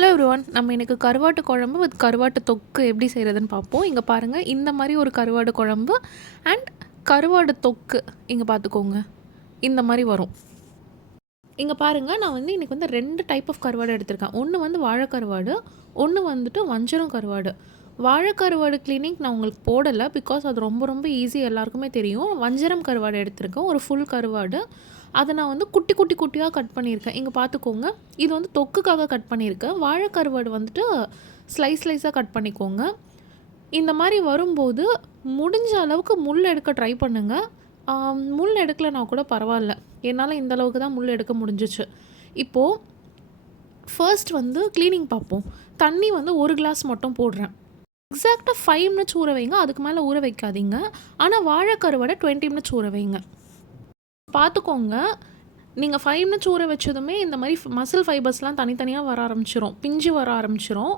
Hello everyone நம்ம இன்னைக்கு கருவாட்டு குழம்பு வித் கருவாட்டு தொக்கு எப்படி செய்கிறதுன்னு பார்ப்போம். இங்கே பாருங்கள் இந்த மாதிரி ஒரு கருவாடு குழம்பு அண்ட் கருவாடு தொக்கு. இங்கே பார்த்துக்கோங்க. இந்த மாதிரி வரும். இங்கே பாருங்கள் நான் வந்து இன்றைக்கி வந்து ரெண்டு டைப் ஆஃப் கருவாடு எடுத்திருக்கேன். ஒன்று வந்து வாழைக்கருவாடு ஒன்று வந்துட்டு வஞ்சரம் கருவாடு. வாழைக்கருவாடு கிளினிக் நான் உங்களுக்கு போடலை பிகாஸ் அது ரொம்ப ரொம்ப ஈஸி எல்லாருக்குமே தெரியும். வஞ்சரம் கருவாடு எடுத்திருக்கேன். ஒரு ஃபுல் கருவாடு. அதை நான் வந்து குட்டி குட்டி குட்டியாக கட் பண்ணியிருக்கேன். இங்கே பார்த்துக்கோங்க இது வந்து தொக்குக்காக கட் பண்ணியிருக்கேன். வாழைக்கருவாடு வந்துட்டு ஸ்லைஸ் ஸ்லைஸாக கட் பண்ணிக்கோங்க. இந்த மாதிரி வரும்போது முடிஞ்ச அளவுக்கு முள் எடுக்க ட்ரை பண்ணுங்கள் முள் எடுக்கலைனா கூட பரவாயில்ல. என்னால் இந்த அளவுக்கு தான் முள் எடுக்க முடிஞ்சிச்சு. இப்போது ஃபர்ஸ்ட் வந்து க்ளீனிங் பார்ப்போம். தண்ணி வந்து ஒரு கிளாஸ் மட்டும் போடுறேன். எக்ஸாக்டாக ஃபைவ் மினிட்ஸ் ஊற வைங்க. அதுக்கு மேலே ஊற வைக்காதீங்க. ஆனால் வாழைக்கருவாடை டுவெண்ட்டி மினிட்ஸ் ஊற வைங்க. பார்த்துக்கோங்க. நீங்கள் ஃபைவ் மினிட்ஸ் ஊற வச்சதுமே இந்த மாதிரி மசில் ஃபைபர்ஸ்லாம் தனித்தனியாக வர ஆரம்பிச்சிரும். பிஞ்சு வர ஆரம்பிச்சிரும்.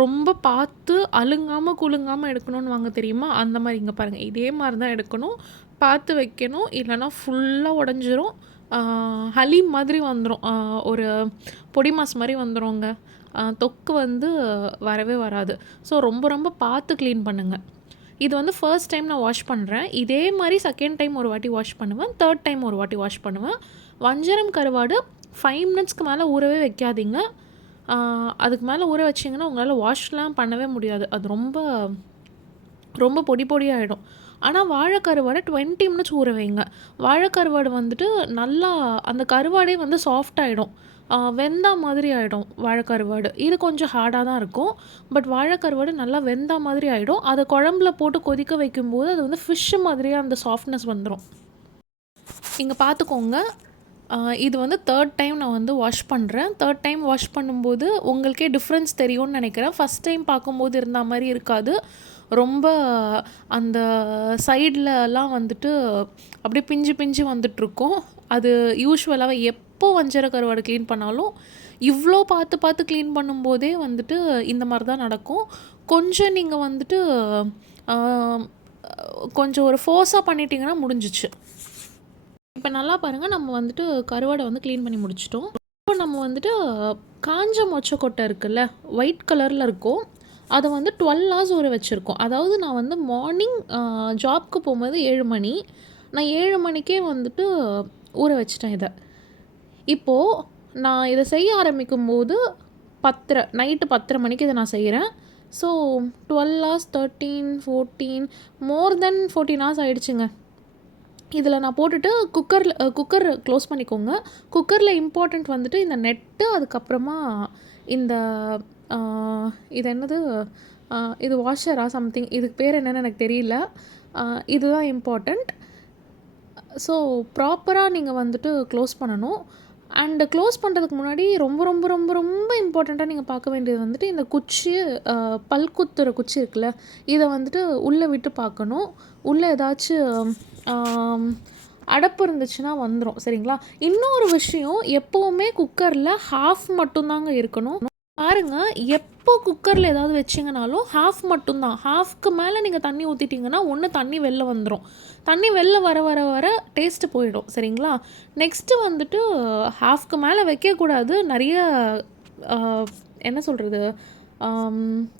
ரொம்ப பார்த்து அழுங்காமல் குலுங்காமல் எடுக்கணும்னு வாங்க தெரியுமா? அந்த மாதிரி இங்கே பாருங்கள் இதே மாதிரி தான் எடுக்கணும். பார்த்து வைக்கணும். இல்லைன்னா ஃபுல்லாக உடஞ்சிரும். ஹலீம் மாதிரி வந்துடும் ஒரு பொடி மாஸ் மாதிரி வந்துருங்க. தொக்கு வந்து வரவே வராது. ஸோ ரொம்ப ரொம்ப பார்த்து க்ளீன் பண்ணுங்கள் இது வந்து ஃபர்ஸ்ட் டைம் நான் வாஷ் பண்ணுறேன் இதே மாதிரி செகண்ட் டைம் ஒரு வாட்டி வாஷ் பண்ணுவேன். தேர்ட் டைம் ஒரு வாட்டி வாஷ் பண்ணுவேன். வஞ்சரம் கருவாடு ஃபைவ் மினிட்ஸ்க்கு மேலே ஊறவே வைக்காதீங்க. அதுக்கு மேலே ஊற வச்சிங்கன்னா உங்களால் வாஷ்லாம் பண்ணவே முடியாது. அது ரொம்ப ரொம்ப பொடி பொடியாகிடும் ஆனால் வாழைக்கருவாடை டுவெண்ட்டி மினிட்ஸ் ஊற வைங்க. வாழைக்கருவாடு வந்துட்டு நல்லா அந்த கருவாடே வந்து சாஃப்டாகிடும் வெந்தா மாதிரி ஆகிடும் வாழைக்கருவாடு. இது கொஞ்சம் ஹார்டாக தான் இருக்கும். பட் வாழைக்கருவாடு நல்லா வெந்தா மாதிரி ஆகிடும் அதை குழம்புல போட்டு கொதிக்க வைக்கும்போது அது வந்து ஃபிஷ்ஷு மாதிரியே அந்த சாஃப்ட்னஸ் வந்துடும் இங்கே பார்த்துக்கோங்க இது வந்து தேர்ட் டைம் நான் வந்து வாஷ் பண்ணுறேன் தேர்ட் டைம் வாஷ் பண்ணும்போது உங்களுக்கே டிஃப்ரென்ஸ் தெரியும்னு நினைக்கிறேன். ஃபஸ்ட் டைம் பார்க்கும்போது இருந்த மாதிரி இருக்காது. ரொம்ப அந்த சைட்லலாம் வந்துட்டு அப்படியே பிஞ்சு பிஞ்சு வந்துட்டுருக்கும். அது யூஸ்வலாகவே எப்போ வஞ்சர கருவாடு க்ளீன் பண்ணாலும் இவ்வளோ பார்த்து பார்த்து க்ளீன் பண்ணும்போதே வந்துட்டு இந்த மாதிரி தான் நடக்கும். கொஞ்சம் நீங்கள் வந்துட்டு கொஞ்சம் ஒரு ஃபோர்ஸாக பண்ணிட்டீங்கன்னா முடிஞ்சிச்சு. இப்போ நல்லா பாருங்கள் நம்ம வந்துட்டு கருவாடை வந்து க்ளீன் பண்ணி முடிச்சிட்டோம். இப்போ நம்ம வந்துட்டு காஞ்ச மொச்சக்கொட்டை இருக்குல்ல ஒயிட் கலரில் இருக்கும். அதை வந்து டுவெல் ஹவர்ஸ் ஊற வச்சுருக்கோம். அதாவது நான் வந்து மார்னிங் ஜாப்க்கு போகும்போது ஏழு மணி. நான் ஏழு மணிக்கே வந்துட்டு ஊற வச்சிட்டேன் இதை. இப்போது நான் இதை செய்ய ஆரம்பிக்கும் போது பத்தரை நைட்டு பத்தரை மணிக்கு இதை நான் செய்கிறேன். So twelve hours thirteen fourteen more than fourteen hours ஆகிடுச்சுங்க இதில் நான் போட்டுட்டு குக்கரில் குக்கர் க்ளோஸ் பண்ணிக்கோங்க. குக்கரில் இம்பார்ட்டண்ட் வந்துட்டு இந்த நெட்டு அதுக்கப்புறமா இந்த இது என்னது இது வாஷரா சம்திங் இதுக்கு பேர் என்னென்னு எனக்கு தெரியல. இதுதான் இம்பார்ட்டண்ட் ஸோ ப்ராப்பராக நீங்கள் வந்துட்டு க்ளோஸ் பண்ணணும். அண்டு க்ளோஸ் பண்ணுறதுக்கு முன்னாடி ரொம்ப ரொம்ப ரொம்ப ரொம்ப இம்பார்ட்டண்ட்டாக நீங்கள் பார்க்க வேண்டியது வந்துட்டு இந்த குச்சி ஆஹ், பல் குத்துற குச்சி இருக்குல்ல இதை வந்துட்டு உள்ளே விட்டு பார்க்கணும். உள்ளே ஏதாச்சும் அடப்பு இருந்துச்சுன்னா வந்துடும் சரிங்களா? இன்னொரு விஷயம் எப்போவுமே குக்கரில் ஹாஃப் மட்டும்தாங்க இருக்கணும். பாருங்க எப்போ குக்கரில் ஏதாவது வச்சிங்கனாலும் ஹாஃப் மட்டும்தான். ஹாஃப்க்கு மேலே நீங்கள் தண்ணி ஊற்றிட்டீங்கன்னா ஒன்று தண்ணி வெளில வந்துடும் தண்ணி வெளில வர வர வர டேஸ்ட்டு போயிடும் சரிங்களா? நெக்ஸ்ட்டு வந்துட்டு ஹாஃப்க்கு மேலே வைக்கக்கூடாது நிறைய என்ன சொல்கிறது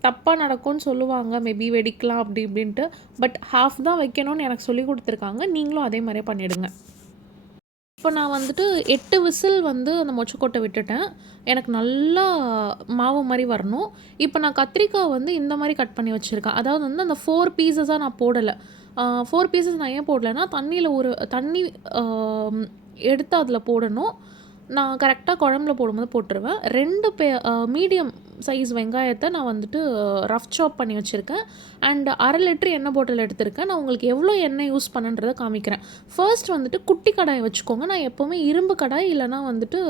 தப்பாக நடக்கும்னு சொல்லுவாங்க. மேபி வெடிக்கலாம் அப்படி இப்படின்ட்டு. பட் ஹாஃப் தான் வைக்கணும்னு எனக்கு சொல்லி கொடுத்துருக்காங்க. நீங்களும் அதே மாதிரியே பண்ணிவிடுங்க இப்போ நான் வந்துட்டு எட்டு விசில் வந்து அந்த மொச்சக்கொட்டை விட்டுட்டேன். எனக்கு நல்லா மாவு மாதிரி வரணும். இப்போ நான் கத்திரிக்காய் வந்து இந்த மாதிரி கட் பண்ணி வச்சுருக்கேன். அதாவது வந்து அந்த ஃபோர் பீசஸாக நான் போடலை. ஃபோர் பீசஸ் நான் ஏன் போடலைன்னா தண்ணியில் ஒரு தண்ணி எடுத்து அதில் போடணும். நான் கரெக்டாக குழம்புல போடும்போது போட்டுருவேன். ரெண்டு பே மீடியம் சைஸ் வெங்காயத்தை நான் வந்துட்டு ரஃப் சாப் பண்ணி வச்சுருக்கேன். அண்ட் அரை லிட்டர் எண்ணெய் பாட்டில் எடுத்திருக்கேன். நான் உங்களுக்கு எவ்வளோ எண்ணெய் யூஸ் பண்ணுன்றதை காமிக்கிறேன். ஃபர்ஸ்ட் வந்துட்டு குட்டி கடாயை வச்சுக்கோங்க. நான் எப்போவுமே இரும்பு கடாய் இல்லைனா வந்துட்டு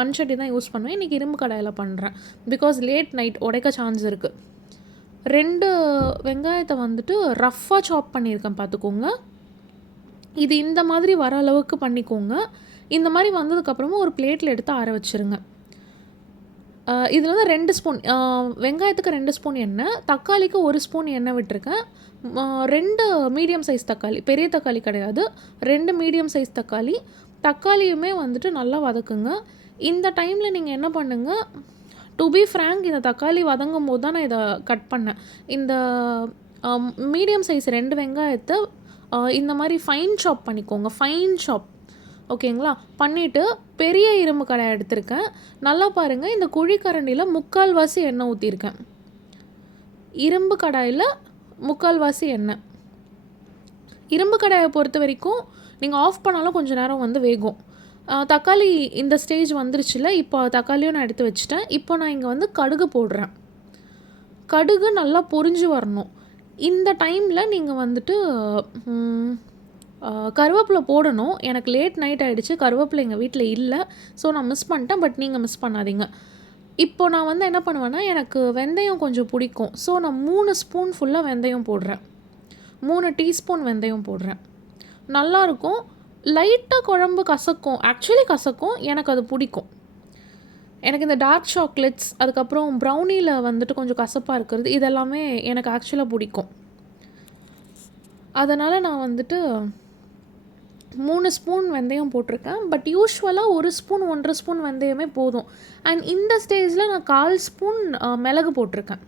மண் சட்டி தான் யூஸ் பண்ணுவேன். இன்றைக்கி இரும்பு கடாயில் பண்ணுறேன் பிகாஸ் லேட் நைட் உடைக்க சான்ஸ் இருக்குது ரெண்டு வெங்காயத்தை வந்துட்டு ரஃப்பாக சாப் பண்ணியிருக்கேன். பார்த்துக்கோங்க. இது இந்த மாதிரி வர அளவுக்கு பண்ணிக்கோங்க. இந்த மாதிரி வந்ததுக்கப்புறமா ஒரு பிளேட்டில் எடுத்து ஆற வச்சுருங்க. இதில் வந்து ரெண்டு ஸ்பூன் வெங்காயத்துக்கு ரெண்டு ஸ்பூன் எண்ணெய் தக்காளிக்கு ஒரு ஸ்பூன் எண்ணெய் விட்டுருக்கேன். ரெண்டு மீடியம் சைஸ் தக்காளி பெரிய தக்காளி கிடையாது. ரெண்டு மீடியம் சைஸ் தக்காளி தக்காளியுமே வந்துட்டு நல்லா வதக்குங்க. இந்த டைமில் நீங்கள் என்ன பண்ணுங்கள் டு பி ஃப்ரேங்க் இந்த தக்காளி வதங்கும் போது தான் நான் இதை கட் பண்ணேன். இந்த மீடியம் சைஸ் ரெண்டு வெங்காயத்தை இந்த மாதிரி ஃபைன் சாப் பண்ணிக்கோங்க ஃபைன் சாப் ஓகேங்களா? பண்ணிவிட்டு பெரிய இரும்பு கடாய் எடுத்திருக்கேன். நல்லா பாருங்கள் இந்த குழிக்கரண்டியில் முக்கால்வாசி எண்ணெய் ஊற்றிருக்கேன் இரும்பு கடாயில் முக்கால்வாசி எண்ணெய். இரும்பு கடாயை பொறுத்த வரைக்கும் நீங்கள் ஆஃப் பண்ணாலும் கொஞ்சம் நேரம் வந்து வேகும். தக்காளி இந்த ஸ்டேஜ் வந்துருச்சுல இப்போ தக்காளியும் நான் எடுத்து வச்சுட்டேன். இப்போ நான் இங்கே வந்து கடுகு போடுறேன். கடுகு நல்லா பொரிஞ்சு வரணும். இந்த டைமில் நீங்கள் வந்துட்டு கருவேப்பிலை போடணும். எனக்கு லேட் நைட் ஆகிடுச்சு கருவேப்பிலை எங்கள் வீட்டில் இல்லை. ஸோ நான் மிஸ் பண்ணிட்டேன் பட் நீங்கள் மிஸ் பண்ணாதீங்க. இப்போ நான் வந்து என்ன பண்ணுவேன்னா எனக்கு வெந்தயம் கொஞ்சம் பிடிக்கும். ஸோ நான் மூணு ஸ்பூன் ஃபுல்லாக வெந்தயம் போடுறேன். மூணு டீஸ்பூன் வெந்தயம் போடுறேன். நல்லாயிருக்கும். லைட்டாக குழம்பு கசக்கும். ஆக்சுவலி கசக்கும். எனக்கு அது பிடிக்கும். எனக்கு இந்த டார்க் சாக்லேட்ஸ் அதுக்கப்புறம் ப்ரௌனியில் வந்துட்டு கொஞ்சம் கசப்பாக இருக்கிறது இதெல்லாமே எனக்கு ஆக்சுவலாக பிடிக்கும். அதனால் நான் வந்துட்டு மூணு ஸ்பூன் வெந்தயம் போட்டிருக்கேன். பட் யூஸ்வலாக ஒரு ஸ்பூன் ஒன்றரை ஸ்பூன் வெந்தயமே போதும். அண்ட் இந்த ஸ்டேஜில் நான் கால் ஸ்பூன் மிளகு போட்டிருக்கேன்.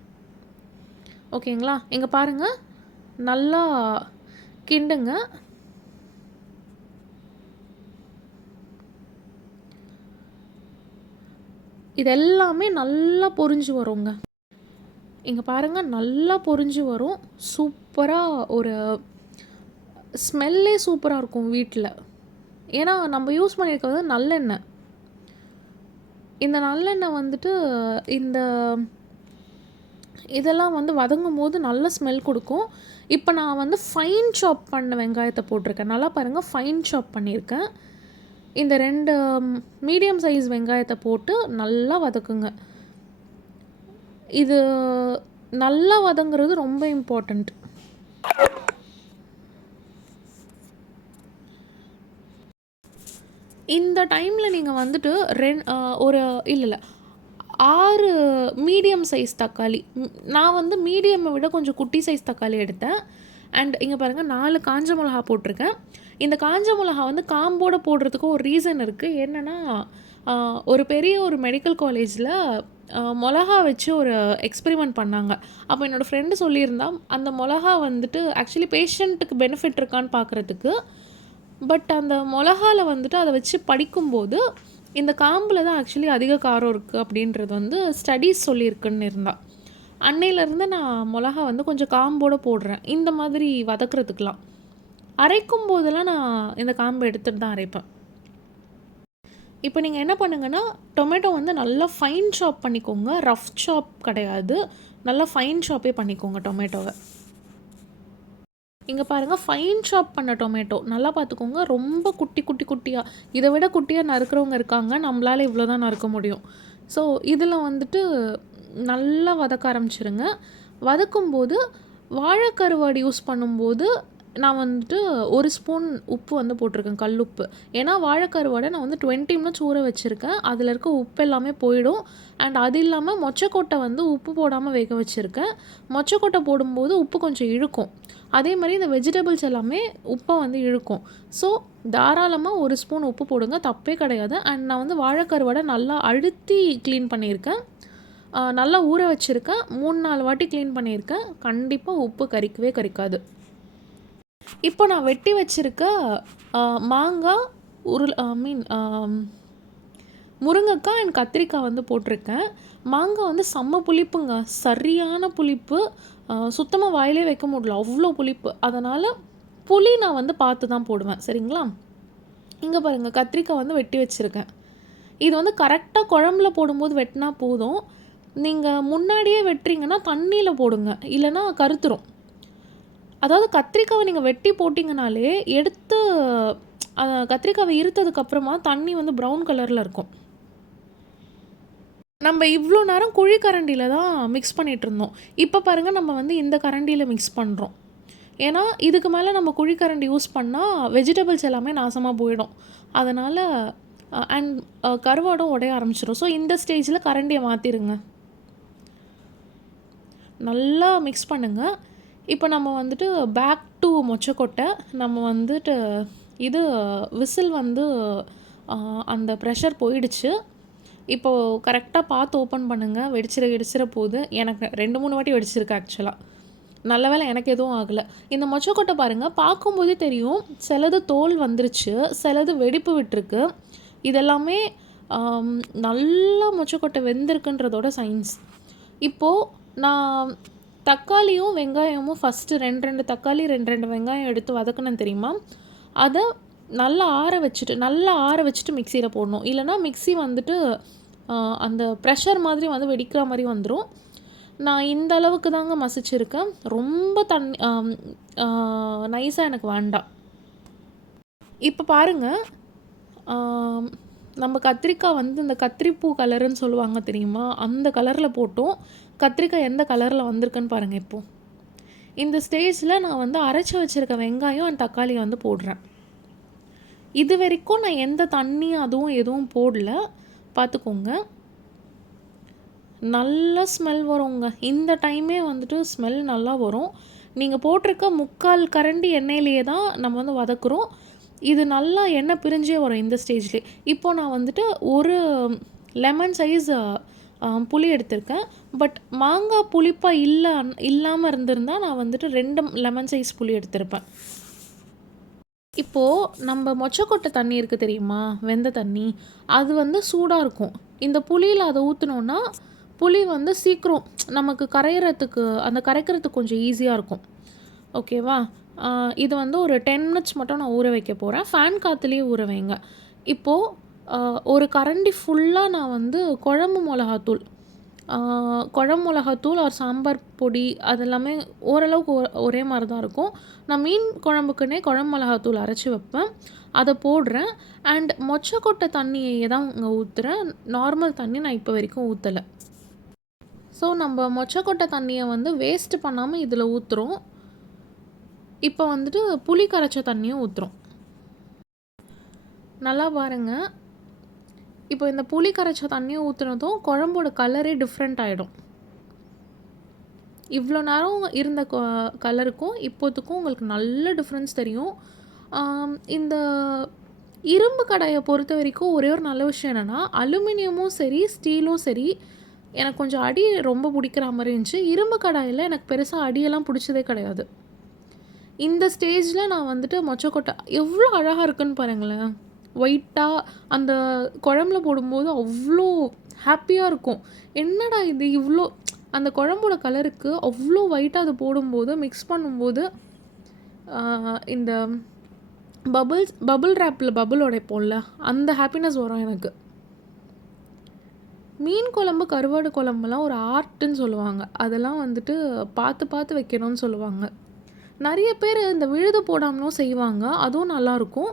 ஓகேங்களா? இங்கே பாருங்கள் நல்லா கிண்டுங்க. இது எல்லாமே நல்லா பொரிஞ்சு வருங்க. இங்கே பாருங்கள் நல்லா பொரிஞ்சு வரும். சூப்பராக ஒரு ஸ்மெல்லே சூப்பராக இருக்கும் வீட்டில் ஏன்னா நம்ம யூஸ் பண்ணியிருக்கிறது நல்லெண்ணெய் இந்த நல்லெண்ணெய் வந்துட்டு இந்த இதெல்லாம் வந்து வதங்கும் போது நல்ல ஸ்மெல் கொடுக்கும். இப்போ நான் வந்து ஃபைன் சாப் பண்ண வெங்காயத்தை போட்டிருக்கேன். நல்லா பாருங்கள் ஃபைன் சாப் பண்ணியிருக்கேன். இந்த ரெண்டு மீடியம் சைஸ் வெங்காயத்தை போட்டு நல்லா வதக்குங்க. இது நல்லா வதங்குறது ரொம்ப இம்பார்ட்டண்ட் இந்த டைமில் நீங்கள் வந்துட்டு ரெண் ஒரு இல்லை இல்லை. ஆறு மீடியம் சைஸ் தக்காளி. நான் வந்து மீடியமை விட கொஞ்சம் குட்டி சைஸ் தக்காளி எடுத்தேன். அண்ட் இங்கே பாருங்கள் நாலு காஞ்ச மிளகா போட்டிருக்கேன். இந்த காஞ்ச மிளகா வந்து காம்போட போடுறதுக்கு ஒரு ரீசன் இருக்குது என்னென்னா ஒரு பெரிய ஒரு மெடிக்கல் காலேஜில் மிளகா வச்சு ஒரு எக்ஸ்பெரிமெண்ட் பண்ணாங்க. அப்போ என்னோடய ஃப்ரெண்டு சொல்லியிருந்தா அந்த மிளகா வந்துட்டு ஆக்சுவலி பேஷண்ட்டுக்கு பெனிஃபிட் இருக்கான்னு பார்க்குறதுக்கு பட் அந்த மிளகால வந்துட்டு அதை வச்சு படிக்கும்போது இந்த காம்பில் தான் ஆக்சுவலி அதிக காரம் இருக்குது அப்படின்றது வந்து ஸ்டடீஸ் சொல்லியிருக்குன்னு இருந்தால் அன்னையிலேருந்து நான் மிளகா வந்து கொஞ்சம் காம்போடு போடுறேன். இந்த மாதிரி வதக்கிறதுக்கெலாம் அரைக்கும் போதெல்லாம் நான் இந்த காம்பு எடுத்துகிட்டு தான் அரைப்பேன். இப்போ நீங்கள் என்ன பண்ணுங்கன்னா டொமேட்டோ வந்து நல்லா ஃபைன் சாப் பண்ணிக்கோங்க. ரஃப் சாப் கிடையாது. நல்லா ஃபைன் ஷாப்பே பண்ணிக்கோங்க டொமேட்டோவை இங்கே பாருங்கள் ஃபைன் ஷாப் பண்ண டொமேட்டோ நல்லா பார்த்துக்கோங்க ரொம்ப குட்டி குட்டி குட்டியாக இதை விட குட்டியாக நறுக்கிறவங்க இருக்காங்க நம்மளால் இவ்வளோ தான் நறுக்க முடியும். ஸோ இதில் வந்துட்டு நல்லா வதக்க ஆரம்பிச்சிருங்க. வதக்கும்போது வாழைக்கருவாடு யூஸ் பண்ணும்போது நான் வந்துட்டு ஒரு ஸ்பூன் உப்பு வந்து போட்டிருக்கேன் கல் உப்பு. ஏன்னா வாழைக்கருவாடை நான் வந்து டுவெண்ட்டி மினிட்ஸ் ஊற வச்சுருக்கேன். அதில் இருக்க உப்பு எல்லாமே போயிடும். அண்ட் அது இல்லாமல் மொச்சக்கொட்டை வந்து உப்பு போடாமல் வேக வச்சுருக்கேன். மொச்சக்கொட்டை போடும்போது உப்பு கொஞ்சம் இழுக்கும். அதே மாதிரி இந்த வெஜிடபிள்ஸ் எல்லாமே உப்பை வந்து இழுக்கும். ஸோ தாராளமாக ஒரு ஸ்பூன் உப்பு போடுங்க. தப்பே கிடையாது. அண்ட் நான் வந்து வாழைக்கருவாடை நல்லா அழுத்தி க்ளீன் பண்ணியிருக்கேன். நல்லா ஊற வச்சுருக்கேன். மூணு நாலு வாட்டி க்ளீன் பண்ணியிருக்கேன். கண்டிப்பாக உப்பு கறிக்கவே கறிக்காது இப்போ நான் வெட்டி வச்சுருக்க மாங்காய் உருள் ஐ மீன் முருங்கைக்காய் அண்ட் கத்திரிக்காய் வந்து போட்டிருக்கேன். மாங்காய் வந்து செம்ம புளிப்புங்க. சரியான புளிப்பு. சுத்தமாக வாயிலே வைக்க முடியல. அவ்வளோ புளிப்பு. அதனால் புளி நான் வந்து பார்த்து தான் போடுவேன். சரிங்களா? இங்கே பாருங்கள் கத்திரிக்காய் வந்து வெட்டி வச்சுருக்கேன். இது வந்து கரெக்டாக குழம்புல போடும்போது வெட்டினா போதும். நீங்கள் முன்னாடியே வெட்டுறீங்கன்னா தண்ணியில் போடுங்க. இல்லைன்னா கருத்துரும். அதாவது கத்திரிக்காவை நீங்கள் வெட்டி போட்டிங்கனாலே எடுத்து கத்திரிக்காவை இருத்ததுக்கப்புறமா தண்ணி வந்து ப்ரௌன் கலரில் இருக்கும். நம்ம இவ்வளோ நேரம் குழி கரண்டியில் தான் மிக்ஸ் பண்ணிகிட்டு இருந்தோம். இப்போ பாருங்கள் நம்ம வந்து இந்த கரண்டியில் மிக்ஸ் பண்ணுறோம் ஏன்னா இதுக்கு மேலே நம்ம குழி கரண்டி யூஸ் பண்ணால் வெஜிடபிள்ஸ் எல்லாமே நாசமாக போயிடும். அதனால் அண்ட் கருவாடும் உடைய ஆரம்பிச்சிடும் ஸோ இந்த ஸ்டேஜில் கரண்டியை மாற்றிடுங்க நல்லா மிக்ஸ் பண்ணுங்கள் இப்போ நம்ம வந்துட்டு பேக் டு மொச்சக்கொட்டை. நம்ம வந்துட்டு இது விசில் வந்து அந்த ப்ரெஷர் போயிடுச்சு. இப்போது கரெக்டாக பார்த்து ஓப்பன் பண்ணுங்கள் வெடிச்சிட வெடிச்சிட போகுது. எனக்கு ரெண்டு மூணு வாட்டி வெடிச்சிருக்கு ஆக்சுவலாக நல்ல வேலை எனக்கு எதுவும் ஆகலை. இந்த மொச்சக்கொட்டை பாருங்கள் பார்க்கும்போதே தெரியும். சிலது தோல் வந்துருச்சு. சிலது வெடிப்பு விட்டுருக்கு. இதெல்லாமே நல்ல மொச்சக்கொட்டை வெந்திருக்குன்றதோட சயின்ஸ் இப்போது நான் தக்காளியும் வெங்காயமும் ஃபஸ்ட்டு ரெண்டு ரெண்டு தக்காளி ரெண்டு ரெண்டு வெங்காயம் எடுத்து வதக்கணும் தெரியுமா? அதை நல்லா ஆற வச்சுட்டு நல்லா ஆற வச்சுட்டு மிக்சியில் போடணும். இல்லைன்னா மிக்ஸி வந்துட்டு அந்த ப்ரெஷர் மாதிரி வந்து வெடிக்கிற மாதிரி வந்துடும் நான் இந்த அளவுக்கு தாங்க மசிச்சிருக்கேன். ரொம்ப தண்ணி நைஸாக எனக்கு வேண்டாம். இப்போ பாருங்கள் நம்ம கத்திரிக்காய் வந்து இந்த கத்திரிப்பூ கலருன்னு சொல்லுவாங்க தெரியுமா? அந்த கலரில் போட்டோம். கத்திரிக்காய் எந்த கலரில் வந்திருக்குன்னு பாருங்கள் இப்போ. இந்த ஸ்டேஜில் நான் வந்து அரைச்சி வச்சுருக்க வெங்காயம் அண்ட் தக்காளியை வந்து போடுறேன். இது வரைக்கும் நான் எந்த தண்ணி அதுவும் எதுவும் போடல. பார்த்துக்கோங்க. நல்லா ஸ்மெல் வருங்க. இந்த டைமே வந்துட்டு ஸ்மெல் நல்லா வரும். நீங்கள் போட்டிருக்க முக்கால் கரண்டி எண்ணெயிலேயே தான் நம்ம வந்து வதக்குறோம். இது நல்லா எண்ணெய் பிரிஞ்சே வரும் இந்த ஸ்டேஜ்லேயே இப்போ நான் வந்துட்டு ஒரு லெமன் சைஸ் புளி எடுத்திருக்கேன். பட் மாங்காய் புளிப்பாக இல்லை இல்லாமல் இருந்திருந்தால் நான் வந்துட்டு ரெண்டு லெமன் சைஸ் புளி எடுத்திருப்பேன். இப்போது நம்ம மொச்சக்கொட்டை தண்ணி இருக்குது தெரியுமா? வெந்த தண்ணி. அது வந்து சூடாக இருக்கும். இந்த புளியில் அதை ஊற்றினோன்னா புளி வந்து சீக்கிரம் நமக்கு கரையிறதுக்கு அந்த கரைக்கிறதுக்கு கொஞ்சம் ஈஸியாக இருக்கும். ஓகேவா இது வந்து ஒரு டென் மினிட்ஸ் மட்டும் நான் ஊற வைக்க போகிறேன் ஃபேன் காற்றுலேயே ஊற வைங்க. இப்போது ஒரு கரண்டி ஃபுல்லாக நான் வந்து குழம்பு மிளகாத்தூள். குழம்பு மிளகாத்தூள் ஒரு சாம்பார் பொடி அது எல்லாமே ஓரளவுக்கு ஒ- ஒரே மாதிரி தான் இருக்கும். நான் மீன் குழம்புக்குன்னே குழம்பு மிளகாத்தூள் அரைச்சி வைப்பேன். அதை போடுறேன். அண்ட் மொச்சக்கொட்டை தண்ணியை தான் இங்கே ஊற்றுறேன் நார்மல் தண்ணி நான் இப்போ வரைக்கும் ஊற்றலை ஸோ நம்ம மொச்சக்கொட்டை தண்ணியை வந்து வேஸ்ட் பண்ணாமல் இதில் ஊற்றுறோம் இப்போ வந்துட்டு புளி கரைச்ச தண்ணியும் ஊற்றுறோம் நல்லா பாருங்கள் இப்போ இந்த புளி கரைச்ச தண்ணியை ஊற்றுனதும் குழம்போட கலரே டிஃப்ரெண்ட் ஆகிடும் இவ்வளோ நேரம் இருந்த கலருக்கும் இப்போத்துக்கும் உங்களுக்கு நல்ல டிஃப்ரென்ஸ் தெரியும். இந்த இரும்பு கடாயை பொறுத்த வரைக்கும் ஒரே ஒரு நல்ல விஷயம் என்னென்னா அலுமினியமும் சரி ஸ்டீலும் சரி எனக்கு கொஞ்சம் அடி ரொம்ப பிடிக்கிற மாதிரி இருந்துச்சு. இரும்பு கடாயில் எனக்கு பெருசாக அடியெல்லாம் பிடிச்சதே கிடையாது. இந்த ஸ்டேஜில் நான் வந்துட்டு மொச்சக்கொட்டை எவ்வளோ அழகாக இருக்குன்னு பாருங்களேன். ஒயிட்டாக அந்த குழம்புல போடும்போது அவ்வளோ ஹாப்பியாக இருக்கும். என்னடா இது இவ்வளோ அந்த குழம்போட கலருக்கு அவ்வளோ ஒயிட்டாக அது போடும்போது மிக்ஸ் பண்ணும்போது இந்த பபுள்ஸ் பபுள் ரேப்பில் பபுள் உடைப்போம்ல அந்த ஹாப்பினஸ் வரும் எனக்கு. மீன் குழம்பு கருவாடு குழம்புலாம் ஒரு ஆர்ட்டுன்னு சொல்லுவாங்க. அதெல்லாம் வந்துட்டு பார்த்து பார்த்து வைக்கணும்னு சொல்லுவாங்க. நிறைய பேர் இந்த விழுது போடாமலும் செய்வாங்க அதுவும் நல்லாயிருக்கும்.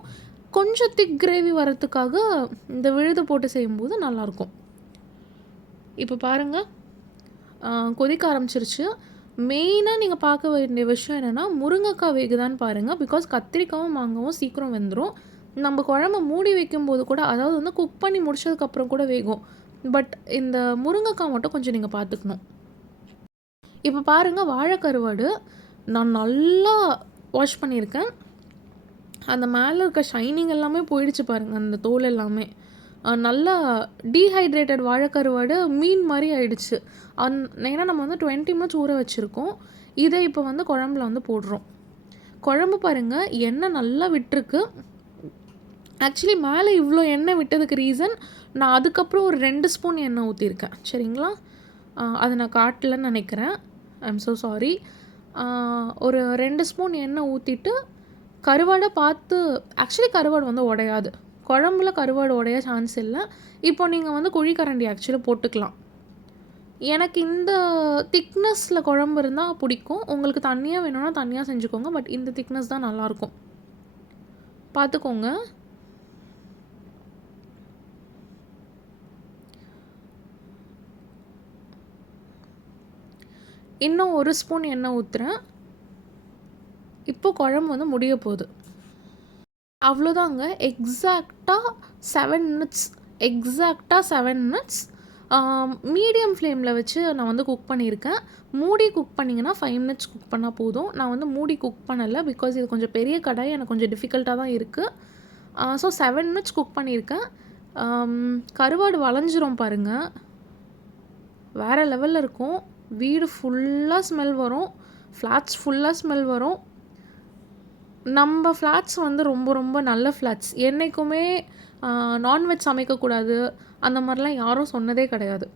கொஞ்சம் திக் கிரேவி வரத்துக்காக இந்த விழுது போட்டு செய்யும்போது நல்லாயிருக்கும். இப்போ பாருங்கள் கொதிக்க ஆரம்பிச்சிருச்சு. மெயினாக நீங்கள் பார்க்க வேண்டிய விஷயம் என்னென்னா முருங்கைக்காய் வேகுதான்னு பாருங்கள் பிகாஸ் கத்திரிக்காவும் மாங்காவும் சீக்கிரம் வெந்துடும் நம்ம குழம்பு மூடி வைக்கும்போது கூட அதாவது வந்து குக் பண்ணி முடிச்சதுக்கப்புறம் கூட வேகும். பட் இந்த முருங்கைக்காய் மட்டும் கொஞ்சம் நீங்கள் பார்த்துக்கணும். இப்போ பாருங்கள் வாழை கருவாடு நான் நல்லா வாஷ் பண்ணியிருக்கேன். அந்த மேலே இருக்க ஷைனிங் எல்லாமே போயிடுச்சு பாருங்கள் அந்த தோல் எல்லாமே. நல்லா டீஹைட்ரேட்டட் வாழைக்கருவாடு மீன் மாதிரி ஆயிடுச்சு. அந் ஏன்னா நம்ம வந்து டுவெண்ட்டி மினிட்ஸ் ஊற வச்சுருக்கோம். இதை இப்போ வந்து குழம்புல வந்து போடுறோம். குழம்பு பாருங்கள் எண்ணெய் நல்லா விட்டுருக்கு. ஆக்சுவலி மேலே இவ்வளோ எண்ணெய் விட்டதுக்கு ரீசன் நான் அதுக்கப்புறம் ஒரு ரெண்டு ஸ்பூன் எண்ணெய் ஊற்றிருக்கேன் சரிங்களா? அதை நான் காட்டலன்னு நினைக்கிறேன். ஐம் ஸோ சாரி ஒரு ரெண்டு ஸ்பூன் எண்ணெய் ஊற்றிட்டு கருவாடை பார்த்து ஆக்சுவலி கருவாடு வந்து உடையாது. குழம்புல கருவாடு உடைய சான்ஸ் இல்லை. இப்போ நீங்கள் வந்து குழிக்கரண்டி ஆக்சுவலி போட்டுக்கலாம். எனக்கு இந்த திக்னஸில் குழம்பு இருந்தால் பிடிக்கும். உங்களுக்கு தண்ணியாக வேணும்னா தனியாக செஞ்சுக்கோங்க பட் இந்த திக்னஸ் தான் நல்லாயிருக்கும் பார்த்துக்கோங்க. இன்னும் ஒரு ஸ்பூன் எண்ணெய் ஊற்றுறேன் இப்போ குழம்பு வந்து முடிய போகுது. அவ்வளோதாங்க. எக்ஸாக்டாக செவன் மினிட்ஸ் எக்ஸாக்டாக செவன் மினிட்ஸ் மீடியம் ஃப்ளேமில் வச்சு நான் வந்து குக் பண்ணியிருக்கேன். மூடி குக் பண்ணிங்கன்னா ஃபைவ் மினிட்ஸ் குக் பண்ணால் போதும். நான் வந்து மூடி குக் பண்ணலை பிகாஸ் இது கொஞ்சம் பெரிய கடாய் எனக்கு கொஞ்சம் டிஃபிகல்ட்டாக தான் இருக்குது ஸோ செவன் மினிட்ஸ் குக் பண்ணியிருக்கேன். கருவாடு வளைஞ்சிரும் பாருங்கள் வேறு லெவலில் இருக்கும். வீடு ஃபுல்லாக ஸ்மெல் வரும். ஃப்ளாட்ஸ் ஃபுல்லாக ஸ்மெல் வரும். நம்ம ஃப்ளாட்ஸ் வந்து ரொம்ப ரொம்ப நல்ல ஃப்ளாட்ஸ். என்றைக்குமே நான்வெஜ் சமைக்கக்கூடாது, அந்த மாதிரிலாம் யாரும் சொன்னதே கிடையாது.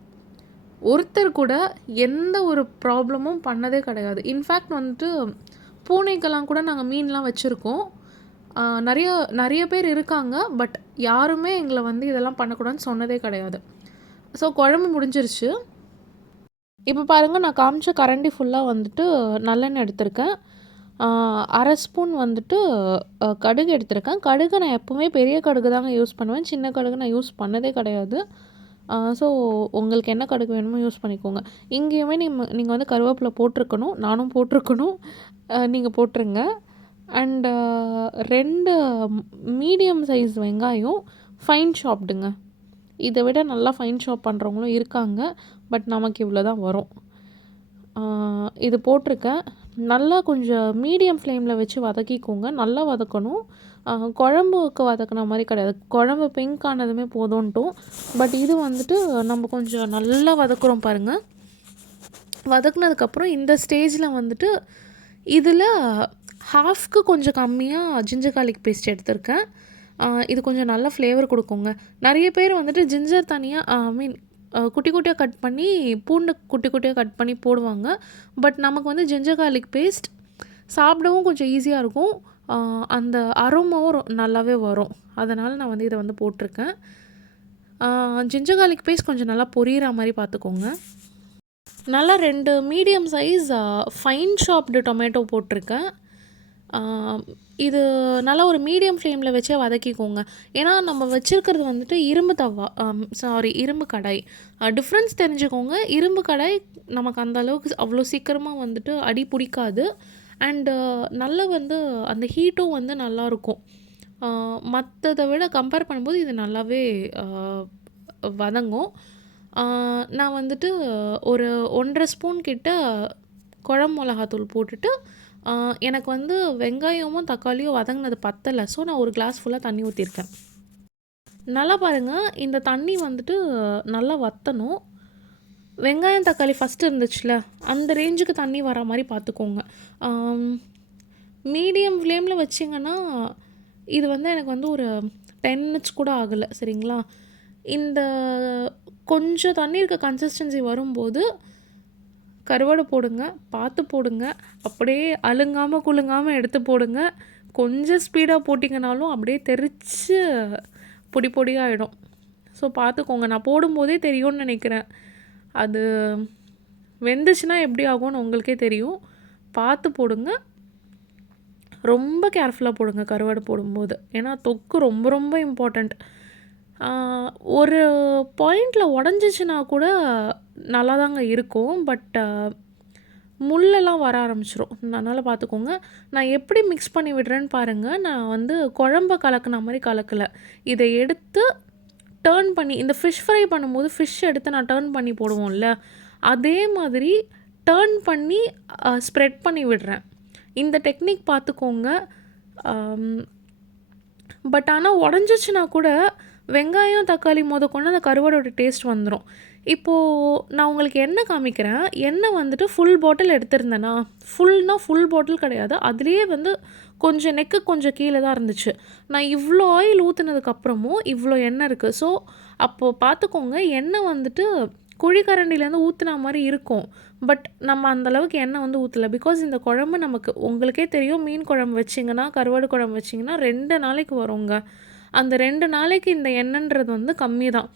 ஒருத்தர் கூட எந்த ஒரு ப்ராப்ளமும் பண்ணதே கிடையாது. இன்ஃபேக்ட் வந்துட்டு பூனைக்கெல்லாம் கூட நாங்கள் மீன்லாம் வச்சுருக்கோம் நிறைய நிறைய பேர் இருக்காங்க. பட் யாருமே எங்களை வந்து இதெல்லாம் பண்ணக்கூடாதுன்னு சொன்னதே கிடையாது. ஸோ குழம்பு முடிஞ்சிருச்சு. இப்போ பாருங்கள் நான் காமிச்ச கரண்டி ஃபுல்லாக வந்துட்டு நல்லெண்ணெய் எடுத்திருக்கேன். அரை ஸ்பூன் வந்துட்டு கடுகு எடுத்திருக்கேன். கடுகு நான் எப்போவுமே பெரிய கடுகு தாங்க யூஸ் பண்ணுவேன். சின்ன கடுகு நான் யூஸ் பண்ணதே கிடையாது. ஸோ உங்களுக்கு என்ன கடுகு வேணுமோ யூஸ் பண்ணிக்கோங்க. இங்கேயுமே நீங்கள் நீங்கள் வந்து கருவேப்பிலை போட்டிருக்கணும் நானும் போட்டிருக்கணும் நீங்கள் போட்டுருங்க. அண்டு ரெண்டு மீடியம் சைஸ் வெங்காயம் ஃபைன் சாப்டுங்க. இதை விட நல்லா ஃபைன் ஷாப் பண்ணுறவங்களும் இருக்காங்க. பட் நமக்கு இவ்வளோ தான் வரும். இது போட்டிருக்கேன். நல்லா கொஞ்சம் மீடியம் ஃப்ளேமில் வச்சு வதக்கிக்கோங்க. நல்லா வதக்கணும். குழம்புக்கு வதக்குன மாதிரி கிடையாது. குழம்பு பிங்க் ஆனதுமே போதும்ன்ட்டும். பட் இது வந்துட்டு நம்ம கொஞ்சம் நல்லா வதக்குறோம் பாருங்க. வதக்குனதுக்கப்புறம் இந்த ஸ்டேஜில் வந்துட்டு இதில் ஹாஃப்க்கு கொஞ்சம் கம்மியாக ஜிஞ்சர் கார்லிக் பேஸ்ட் எடுத்திருக்கேன். இது கொஞ்சம் நல்ல ஃப்ளேவர் கொடுக்குங்க நிறைய பேர் வந்துட்டு ஜிஞ்சர் தனியாக ஐ மீன் குட்டி குட்டியாக கட் பண்ணி பூண்டு குட்டி குட்டியாக கட் பண்ணி போடுவாங்க. பட் நமக்கு வந்து ஜிஞ்சர் கார்லிக் பேஸ்ட் சாப்பிடவும் கொஞ்சம் ஈஸியாக இருக்கும். அந்த அரோமாவும் ரொ நல்லாவே வரும். அதனால் நான் வந்து இதை வந்து போட்டிருக்கேன். ஜிஞ்சர் கார்லிக் பேஸ்ட் கொஞ்சம் நல்லா பொரியிற மாதிரி பார்த்துக்கோங்க. நல்லா ரெண்டு medium size fine chopped tomato போட்டிருக்கேன். இது நல்லா ஒரு மீடியம் ஃப்ளேமில் வச்சே வதக்கிக்கோங்க. ஏன்னா நம்ம வச்சுருக்கிறது வந்துட்டு இரும்பு தவா சாரி இரும்பு கடாய். டிஃப்ரென்ஸ் தெரிஞ்சுக்கோங்க. இரும்பு கடாய் நமக்கு அந்த அளவுக்கு அவ்வளோ சீக்கிரமாக வந்துட்டு அடி பிடிக்காது அண்டு நல்லா வந்து அந்த ஹீட்டும் வந்து நல்லாயிருக்கும் மற்றதை விட கம்பேர் பண்ணும்போது இது நல்லாவே வதங்கும். நான் வந்துட்டு ஒரு 1 1/2 ஸ்பூன் கிட்ட குழம்பு மிளகாத்தூள் போட்டுட்டு, எனக்கு வந்து வெங்காயமும், தக்காளியும் வதங்கினது பத்தலை ஸோ நான் ஒரு கிளாஸ் ஃபுல்லாக தண்ணி ஊற்றிருக்கேன் நல்லா பாருங்க. இந்த தண்ணி வந்துட்டு நல்லா வத்தணும். வெங்காயம், தக்காளி ஃபஸ்ட்டு இருந்துச்சுல்ல, அந்த ரேஞ்சுக்கு தண்ணி வர மாதிரி பார்த்துக்கோங்க. மீடியம் ஃப்ளேமில் வச்சீங்கன்னா, இது வந்து எனக்கு வந்து ஒரு 10 மினிட்ஸ் கூட ஆகலை சரிங்களா? இந்த கொஞ்சம் தண்ணி இருக்க கன்சிஸ்டன்சி வரும்போது கருவாடு போடுங்க. பார்த்து போடுங்க. அப்படியே அழுங்காமல் குலுங்காமல் எடுத்து போடுங்க. கொஞ்சம் ஸ்பீடாக போட்டிங்கனாலும் அப்படியே தெரித்து பொடி பொடியாக ஆகிடும் ஸோ பார்த்துக்கோங்க. நான் போடும்போதே தெரியும்னு நினைக்கிறேன் அது வெந்துச்சுன்னா எப்படி ஆகும்னு உங்களுக்கே தெரியும். பார்த்து போடுங்க. ரொம்ப கேர்ஃபுல்லாக போடுங்க கருவாடு போடும்போது. ஏன்னா தொக்கு ரொம்ப ரொம்ப இம்பார்ட்டண்ட் ஒரு பாயிண்டில் உடஞ்சிச்சின்னா கூட நல்லா தாங்க இருக்கும். பட் முள்ளெல்லாம் வர ஆரம்பிச்சிடும் அதனால் பார்த்துக்கோங்க. நான் எப்படி மிக்ஸ் பண்ணி விடுறேன்னு பாருங்கள் நான் வந்து குழம்ப கலக்குன மாதிரி கலக்கல. இதை எடுத்து டேர்ன் பண்ணி இந்த ஃபிஷ் ஃப்ரை பண்ணும்போது ஃபிஷ் எடுத்து நான் டேர்ன் பண்ணி போடுவோம்ல, அதே மாதிரி டர்ன் பண்ணி ஸ்ப்ரெட் பண்ணி விடுறேன். இந்த டெக்னிக் பார்த்துக்கோங்க. பட் ஆனால் உடஞ்சிச்சுன்னா கூட வெங்காயம், தக்காளி மொதக்கொண்டு அந்த கருவாடோட டேஸ்ட் வந்துடும் இப்போது நான் உங்களுக்கு எண்ணெய் காமிக்கிறேன். எண்ணெய் வந்துட்டு ஃபுல் பாட்டில் எடுத்திருந்தேன்னா ஃபுல்னால் ஃபுல் பாட்டில் கிடையாது. அதுலேயே வந்து கொஞ்சம் நெக்கு கொஞ்சம் கீழே தான் இருந்துச்சு. நான் இவ்வளோ ஆயில் ஊற்றுனதுக்கப்புறமும் இவ்வளோ எண்ணெய் இருக்குது ஸோ அப்போது பார்த்துக்கோங்க. எண்ணெய் வந்துட்டு குழிக்கரண்டிலேருந்து ஊற்றுன மாதிரி இருக்கும். பட் நம்ம அந்தளவுக்கு எண்ணெய் வந்து ஊற்றலை பிகாஸ் இந்த குழம்பு நமக்கு உங்களுக்கே தெரியும் மீன் குழம்பு வச்சிங்கன்னா கருவாடு குழம்பு வச்சீங்கன்னா ரெண்டு நாளைக்கு வருங்க. அந்த ரெண்டு நாளைக்கு இந்த எண்ணெய்ன்றது வந்து கம்மி தான்.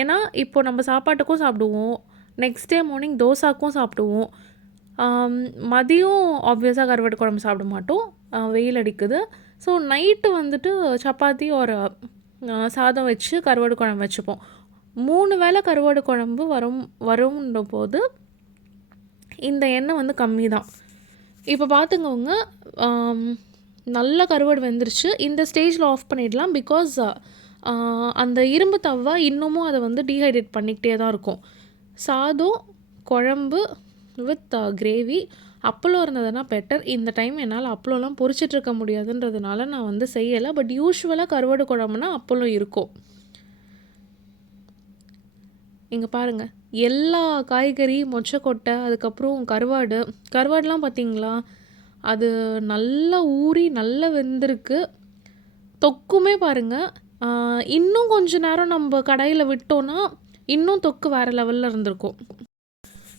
ஏன்னா, இப்போ நம்ம சாப்பாட்டுக்கும் சாப்பிடுவோம். நெக்ஸ்ட் டே மார்னிங் தோசாக்கும் சாப்பிடுவோம். மதியம் ஆப்வியஸாக கருவாடு குழம்பு சாப்பிட மாட்டோம். வெயில் அடிக்குது. ஸோ நைட்டு வந்துட்டு சப்பாத்தி ஒரு சாதம் வச்சு கருவாடு குழம்பு வச்சுப்போம். மூணு வேளை கருவாடு குழம்பு வரும் வரும்ன்றபோது இந்த எண்ணெய் வந்து கம்மி தான். இப்போ பார்த்துக்கோங்க. நல்ல கருவாடு வெந்துருச்சு. இந்த ஸ்டேஜில் ஆஃப் பண்ணிடலாம். பிகாஸ் அந்த இரும்பு தவா இன்னமும் அதை வந்து டீஹைட்ரேட் பண்ணிக்கிட்டே தான் இருக்கும். சாதம், குழம்பு வித் கிரேவி. அப்பளம் இருந்ததுன்னா பெட்டர். இந்த டைம் என்னால் அப்பளம்லாம் பொரிச்சிட்டு இருக்க முடியாதுன்றதுனால நான் வந்து செய்யலை பட் யூஸ்வலாக கருவாடு குழம்புனா அப்பளம் இருக்கும். இங்கே பாருங்கள் எல்லா காய்கறி மொச்சக்கொட்டை அதுக்கப்புறம் கருவாடு கருவாடுலாம் பார்த்தீங்களா அது நல்லா ஊறி நல்லா வெந்திருக்கு தொக்குமே பாருங்கள் இன்னும் கொஞ்ச நேரம் நம்ம கடையில் விட்டோன்னா இன்னும் தொக்கு வேறு லெவலில் இருந்திருக்கும்.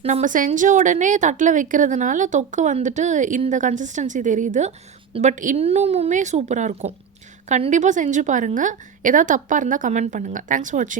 நம்ம செஞ்ச உடனே தட்டில் வைக்கிறதுனால தொக்கு வந்துட்டு இந்த கன்சிஸ்டன்சி தெரியுது. பட் இன்னுமுமே சூப்பராக இருக்கும். கண்டிப்பாக செஞ்சு பாருங்கள் ஏதாவது தப்பாக இருந்தால் கமெண்ட் பண்ணுங்கள் தேங்க்ஸ் ஃபார் வாட்சிங்